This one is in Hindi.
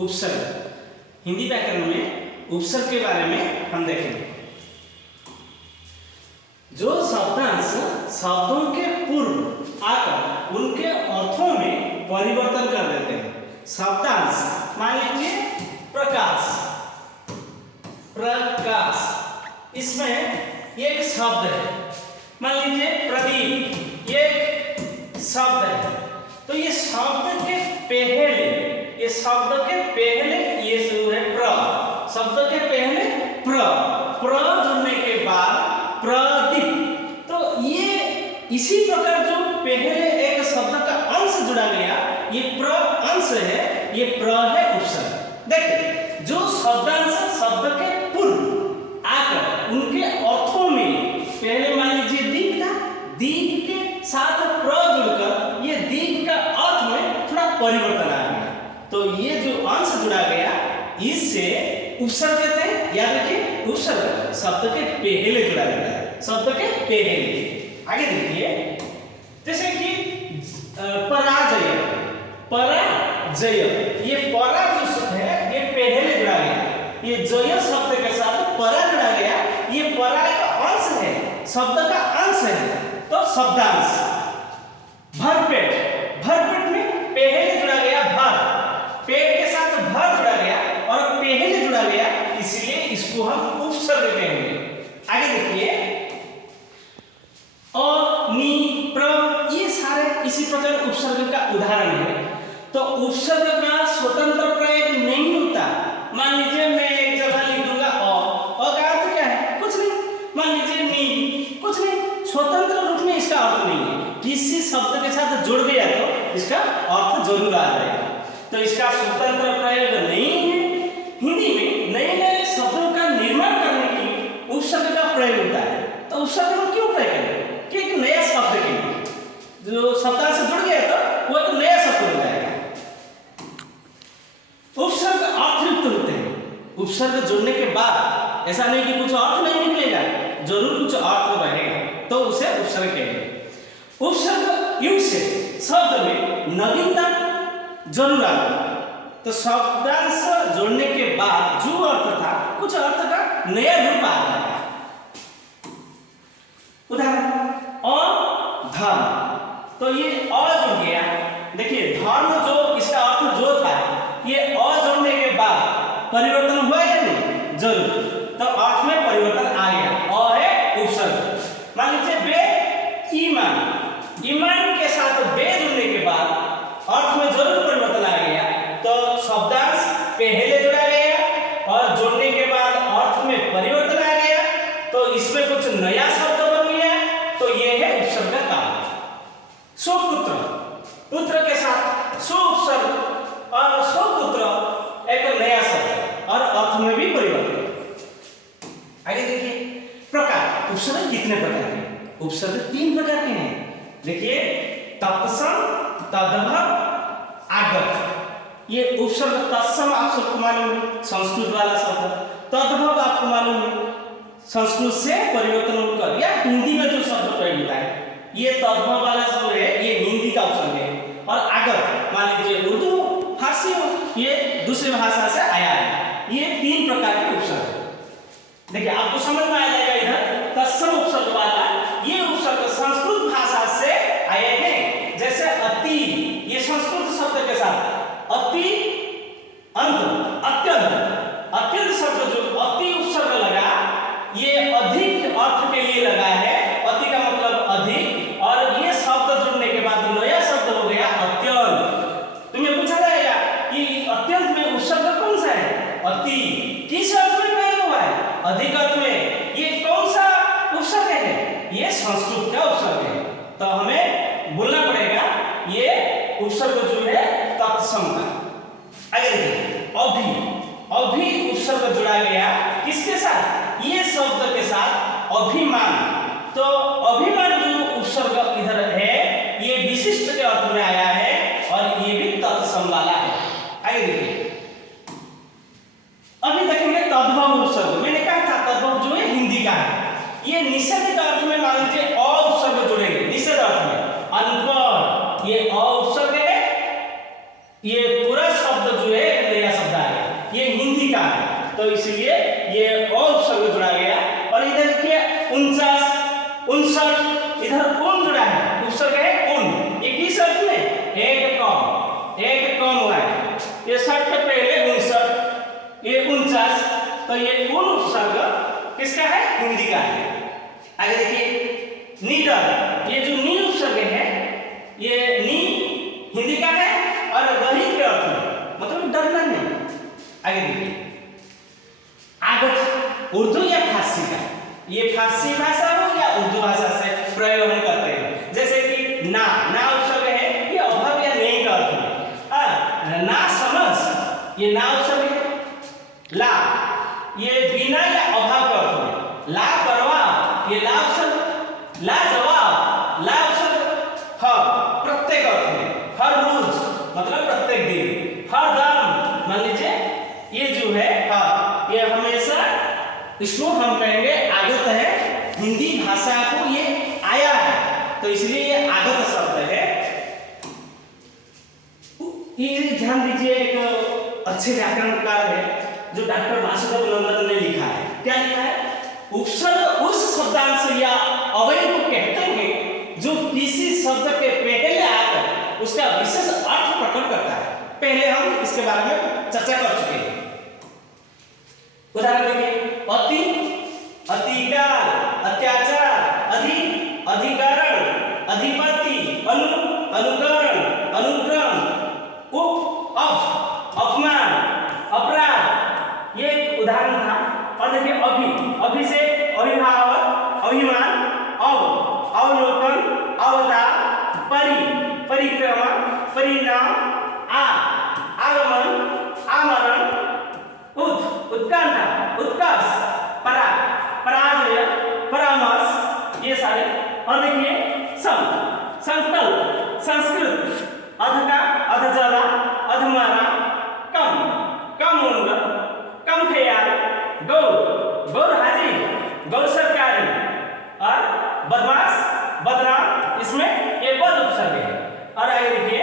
उपसर्ग। हिंदी व्याकरण में उपसर्ग के बारे में हम देखेंगे। जो शब्दांश शब्दों के पूर्व आकर उनके अर्थों में परिवर्तन कर देते हैं। शब्दांश मान लीजिए प्रकाश, प्रकाश, इसमें एक शब्द है। मान लीजिए प्रदीप, ये शब्द है। तो ये शब्द के पहले, ये शब्द के पहले ये शुरू है प्र, शब्द के पहले प्र, प्र जुड़ने के बाद प्रदीप। तो ये इसी प्रकार जो पहले एक शब्द का अंश जुड़ा गया, ये प्र अंश है, ये प्र है उपसर्ग। देखिए, जो शब्दांश शब्द के पूर्व आकर उनके अर्थों में, पहले मान लीजिए दीप था, दीप के साथ प्र जुड़कर ये दीप का अर्थ में थोड़ा परिवर्तन आ गया। तो ये जो अंश जुड़ा गया, इससे उपसर्ग कहते हैं। याद रखिए, उपसर्ग शब्द के पहले जुड़ा रहता है, शब्द के पहले। आगे देखिए, जैसे कि पराजय, पराजय, ये परा जो शब्द है ये पहले जुड़ा गया, ये जय शब्द के साथ परा जुड़ा गया, ये परा का अंश है, शब्द का अंश है। तो शब्दांश भरपेट, भरपेट में पहले जुड़ा गया भर, पेट के साथ भर जुड़ा गया और पहले जुड़ा गया, इसलिए इसको हम उपसर्ग कहेंगे। आगे देखिए, अ, नि, प्र, ये सारे इसी प्रकार उपसर्ग का उदाहरण है। तो उपसर्ग का स्वतंत्र प्रयोग नहीं होता। मान लीजिए मैं एक जगह लिख दूंगा अ का अर्थ क्या है? कुछ नहीं। मान लीजिए नि, कुछ नहीं, स्वतंत्र रूप में इसका अर्थ नहीं है। किसी शब्द के साथ जुड़ गया तो इसका अर्थ जरूर आ जाएगा। तो इसका स्वतंत्र प्रयोग नहीं है। हिंदी में नए नए शब्दों का निर्माण करने के लिए उपसर्ग का प्रयोग होता है। तो उपसर्ग हम क्यों प्रयोग करें? कि एक नया शब्द के लिए जो शब्दांश से जुड़ गया तो वो एक नया शब्द हो जाएगा। उपसर्ग अर्थयुक्त होते हैं। उपसर्ग जोड़ने के बाद ऐसा नहीं कि कुछ अर्थ नहीं निकलेगा, जरूर कुछ अर्थ रहेगा, तो उसे उपसर्ग कहेंगे। उपसर्ग युग से शब्द में नवीनता जरूर आ गई। तो शब्दांश जोड़ने के बाद जो अर्थ था, कुछ अर्थ का नया रूप आ गया। उदाहरण धर्म, तो ये अ जुड़ गया। देखिए, धर्म जो इसका अर्थ जो था, ये अ जोड़ने के बाद परिवर्तन हुआ या नहीं? जरूर। तो अर्थ में परिवर्तन आ गया, अ है उपसर्ग। मान लीजिए बे, ईमान, ईमान के साथ बे जुड़ने के बाद अर्थ में जरूर परिवर्तन आ गया। तो शब्दांश पहले जुड़ा गया और जोड़ने के बाद अर्थ में परिवर्तन आ गया, तो इसमें कुछ नया शब्द बन गया। तो यह है उपसर्ग का काम। सुपुत्र, पुत्र के साथ सु उपसर्ग और सुपुत्र एक नया शब्द और अर्थ में भी परिवर्तन। आगे देखिए, प्रकार, उपसर्ग कितने प्रकार के हैं? उपसर्ग 3 प्रकार के हैं। देखिए, तत्सम, तद्भव, आगत। ये उपसर्ग तत्सम आप सबको मालूम है, संस्कृत वाला शब्द। तद्भव आपको मालूम है, संस्कृत से परिवर्तन होकर या हिंदी में जो शब्द प्रयोग होता है, ये तद्भव वाला शब्द है, ये हिंदी का उपसर्ग है। और आगत, मान लीजिए उर्दू फारसी हो, ये दूसरी भाषा से आया है। ये 3 प्रकार के उपसर्ग है। देखिए, आपको समझ में आ जाएगा। इधर तत्सम उपसर्ग वाला, ये उपसर्ग संस्कृत भाषा से आए हैं। जैसे अति, ये संस्कृत शब्द के साथ अति, अंत, अत्यंत, अत्यंत शब्द जो अति उपसर्ग लगा, ये अधिक अर्थ के लिए लगा है। अति का मतलब अधिक, और ये शब्द जुड़ने के बाद नया शब्द हो गया अत्यंत। तुम्हें पूछा जाएगा कि अत्यंत में उपसर्ग कौन सा है? अति। किस अर्थ में प्रयोग हुआ है? अधिक अर्थ में। ये कौन सा उपसर्ग है? ये संस्कृत का उपसर्ग है। तो हमें बोलना पड़ेगा ये उपसर्ग जो है तत्सम का। आगे देखिए, अभि, अभि उपसर्ग जुड़ा गया किसके साथ? ये शब्द के साथ अभिमान। तो अभिमान जो उपसर्ग इधर है, ये विशिष्ट के अर्थ में आया है और ये भी तत्सम वाला है। आगे देखिए, अभी देखेंगे तद्भव उपसर्ग। मैंने कहा था तद्भव जो है हिंदी का है। ये निषेध के अर्थ में मान लीजिए अ उपसर्ग जुड़ेंगे, निषेध अर्थ में अनपढ़, ये अ उपसर्ग है। ये पूरा शब्द जो है नया शब्द तो इसलिए ये अ उपसर्ग जुड़ा गया। और इधर देखिए 49, 59, इधर उन जुड़ा है, उपसर्ग है उन। ये किस अर्थ में? एक कम हुआ है। ये 60 के पहले 59, ये 49, तो ये उन उपसर्ग किसका है? हिंदी का है। आगे देखिए निडर, ये जो नी उपसर्ग है, ये नी हिंदी का है और रहित के अर्थ में, मतलब डरना नहीं। आगे देखिए आगत उर्दू या फारसी का, ये फारसी भाषा हो या उर्दू भाषा से प्रयोग हम करते हैं। जैसे कि ना उपसर्ग है, ये अभाव या नहीं का अर्थ है। ना समझ, ये ना उपसर्ग है। ला, ये बिना या अभाव का अर्थ है। ला परवाह, ये ला उपसर्ग। ला जवाब, ला उपसर्ग। हर प्रत्येक अर्थ में, हर रोज मतलब प्रत्येक दिन। हर दम, मान लीजिए ये जो है हर, ये हमेशा इसको हम कहेंगे आगत है। हिंदी भाषा को ये आया है, तो इसलिए ये आगत शब्द है। ये ध्यान दीजिए, एक अच्छे व्याकरणकार है जो डॉक्टर वासुदेव नंदन ने लिखा है। क्या लिखा है? उपसर्ग उस शब्दांश या अवयव को कहते हैं जो किसी शब्द के पहले आकर उसका विशेष अर्थ प्रकट करता है। पहले हम इसके बारे में चर्चा कर चुके हैं। उदाहरण देखिए अति, अतिकाल, अत्याचार, अधिक, अधिकरण, अधिपति, अनुकरण, अनुक्रम, उप, अपमान, अपराध, ये एक उदाहरण था। और देखिए अभि से अभिभावक, अभिमान, अवलोकन, अवतार, परिक्रमा, परिणाम, आगमन, आमरण, उत्कंठा, उत्कर्ष, पराजय, परामर्श, ये सारे। और देखिए संकल्प, संस्कृत, अधका, अधजला, अधमरा, कम उम्र, कम ख्याल, गौर हाजिर, गौर सरकारी, और बदमाश, बदनाम, इसमें ये बद उपसर्ग है। और आगे देखिए